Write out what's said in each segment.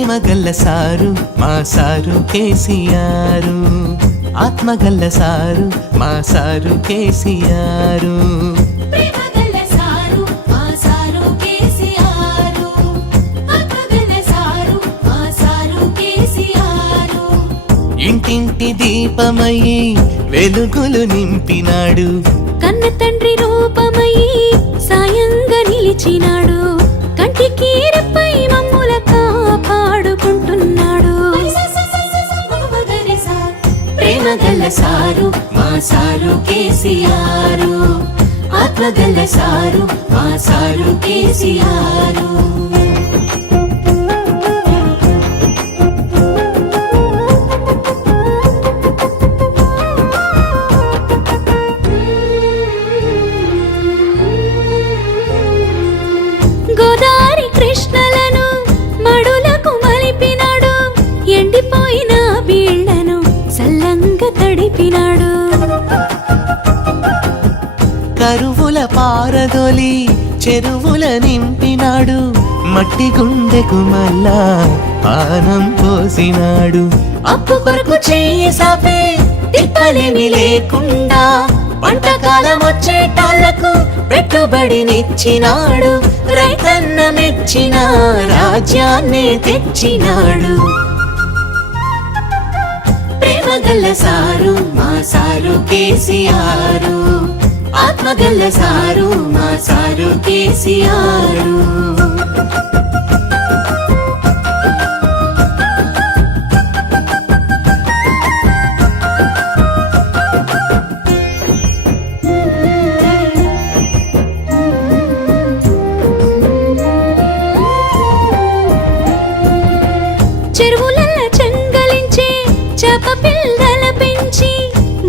ప్రేమగల్ల sir మా sir KCR, ఆత్మగల్ల sir మా sir KCR. ప్రేమగల్ల sir మా సారు కేసీఆర్, ఆత్మగల్ల సారు మా సారు కేసీఆర్. ఇంటింటి దీపమయ్యి వెలుగులు నింపినాడు, కన్న తండ్రి రూపమయ్యి సాయంగా నిలిచినాడు, కంటికి రెప్పై మమ్ముల కాపాడుకుంటున్నాడు. ప్రేమగల్ల సారు మా సారు కేసీఆర్, ఆత్మగల్ల సారు మా సారు కేసీఆర్. గోదారి కృష్ణలను మడులకు మలిపినాడు, ఎండిపోయిన బీళ్లను సల్లంగా తడిపినాడు. కరువుల పారదొలి చెరువుల నింపినాడు, మట్టి గుండెకు మళ్ళా పానం పోసినాడు. అప్పు కొరకు చెయ్యి సాపే తిప్పలేమి లేకుండా పంటకాలం వచ్చేటాళ్లకు పెట్టుబడినిచ్చినాడు, రైతన్న మెచ్చిన రాజ్యాన్ని తెచ్చినాడు. ప్రేమగల్ల సారు మా సారు కేసీఆర్, ఆత్మగల్ల సారు మా సారు కేసీఆర్. చెరువులల్ల చెంగలించే చేప పిల్లల పెంచి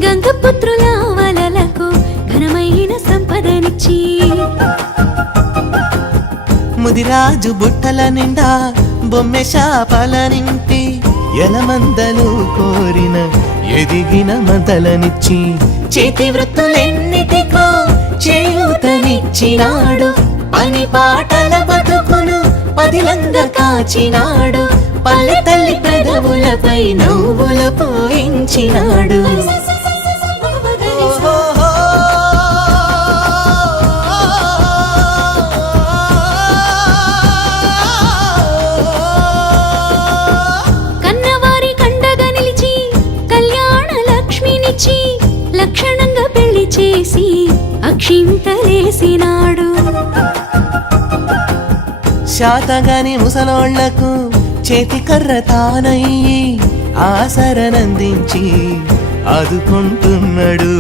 గంగపుత్రుల వలలకు ఘనమైన సంపదనిచ్చి, ముదిరాజు బుట్టల నిండా బొమ్మె శాపల నింపి ఎలమందలు కోరిన ఎదిగిన మందలనిచ్చి, చేతి వృత్తులెన్నిటికో చేయూతనిచ్చినాడు, పని పాటల బతుకును పదిలంగా కాచినాడు, పల్లె తల్లి పెదవులపై నవ్వులు పోయించినాడు. కన్నవారి కండగా నిలిచి కళ్యాణ లక్ష్మినిచ్చి లక్షణంగా పెళ్లి చేసి అక్షింతలేసినాడు. శాతగాని ముసలోళ్లకు చేతి కర్ర తానయ్యి ఆసరనందించి ఆదుకుంటున్నాడు.